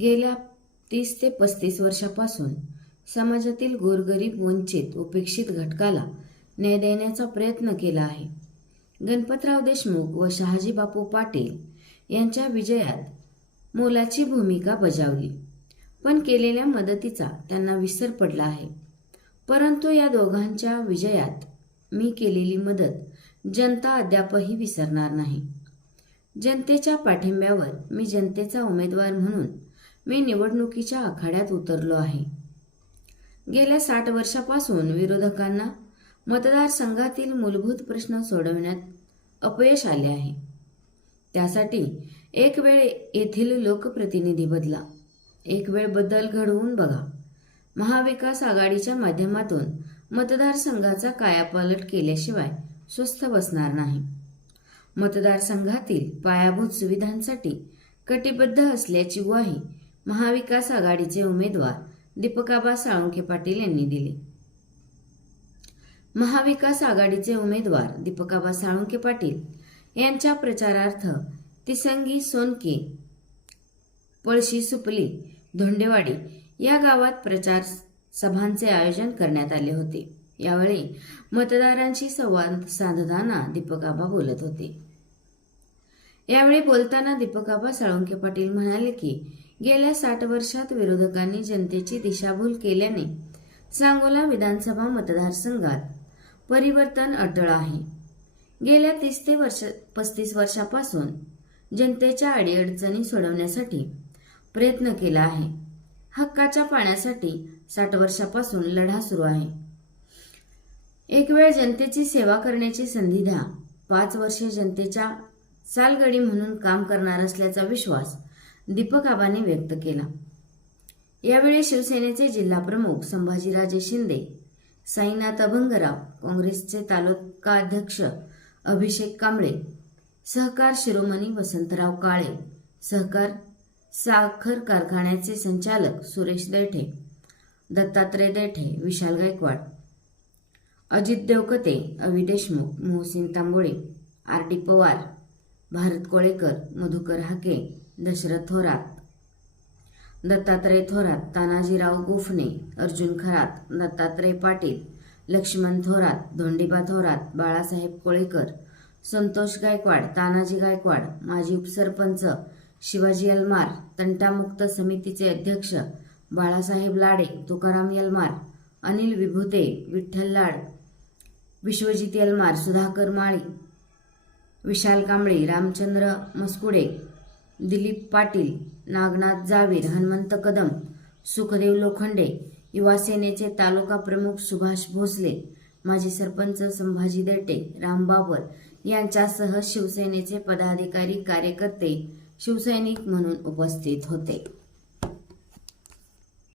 गेल्या तीस ते पस्तीस वर्षापासून समाजातील गोरगरीब वंचित उपेक्षित घटकाला न्याय देण्याचा प्रयत्न केला आहे. गणपतराव देशमुख व शहाजी बापू पाटील यांच्या विजयात मोलाची भूमिका बजावली. पण केलेल्या मदतीचा त्यांना विसर पडला आहे. परंतु या दोघांच्या विजयात मी केलेली मदत जनता अद्यापही विसरणार नाही. जनतेच्या पाठिंब्यावर मी जनतेचा उमेदवार म्हणून मी निवडणुकीच्या आखाड्यात उतरलो आहे. गेल्या साठ वर्षापासून विरोधकांना मतदारसंघातील मूलभूत प्रश्न सोडवण्यात अपयश आले आहे. त्यासाठी एक वेळ येथील लोकप्रतिनिधी बदला. एक वेळ बदल घडवून बघा. महाविकास आघाडीच्या माध्यमातून मतदारसंघाचा कायापालट केल्याशिवाय स्वस्थ बसणार नाही. मतदारसंघातील पायाभूत सुविधांसाठी कटिबद्ध असल्याची ग्वाही महाविकास आघाडीचे उमेदवार दीपकाबा साळुंखे पाटील यांनी दिली. महाविकास आघाडीचे उमेदवार दीपकाबा साळुंखे पाटील यांच्या प्रचारार्थ तिसंगी सोनके पळशी सुपली धोंडेवाडी या गावात प्रचार सभांचे आयोजन करण्यात आले होते. यावेळी मतदारांशी संवाद साधताना दीपकाबा बोलत होते. यावेळी बोलताना दीपकाबा साळुंखे पाटील म्हणाले की गेल्या साठ वर्षात विरोधकांनी जनतेची दिशाभूल केल्याने सांगोला विधानसभा मतदारसंघात परिवर्तन अटळ आहे. गेल्या तीस ते वर्ष पस्तीस वर्षापासून जनतेच्या अडीअडचणी सोडवण्यासाठी प्रयत्न केला आहे. हक्काच्या पाण्यासाठी साठ वर्षापासून लढा सुरू आहे. एक वेळ जनतेची सेवा करण्याची संधी द्या. पाच वर्षे जनतेच्या सालगडी म्हणून काम करणार असल्याचा विश्वास दीपक आबांनी व्यक्त केला. यावेळी शिवसेनेचे जिल्हा प्रमुख संभाजीराजे शिंदे साईनाथ अभंगराव काँग्रेसचे तालुका अध्यक्ष अभिषेक कांबळे सहकार शिरोमणी वसंतराव काळे सहकार साखर कारखान्याचे संचालक सुरेश दैठे दत्तात्रय दैठे विशाल गायकवाड अजित देवकते अवि देशमुख मोहसिन तांबोळे आर डी पवार भारत कोळेकर मधुकर हाके दशरथ थोरात दत्तात्रय थोरात तानाजीराव गोफणे अर्जुन खरात दत्तात्रय पाटील लक्ष्मण थोरात धोंडीबा थोरात बाळासाहेब कोळेकर संतोष गायकवाड तानाजी गायकवाड माजी उपसरपंच शिवाजी यलमार तंटामुक्त समितीचे अध्यक्ष बाळासाहेब लाडे तुकाराम यलमार अनिल विभुते विठ्ठल लाड विश्वजित यलमार सुधाकर माळी विशाल कांबळे रामचंद्र मस्कुडे दिलीप पाटील नागनाथ जावीर हनुमंत कदम सुखदेव लोखंडे युवासेनेचे तालुका प्रमुख सुभाष भोसले माजी सरपंच संभाजी देटे राम बाबर यांच्यासह शिवसेनेचे पदाधिकारी कार्यकर्ते शिवसैनिक म्हणून उपस्थित होते.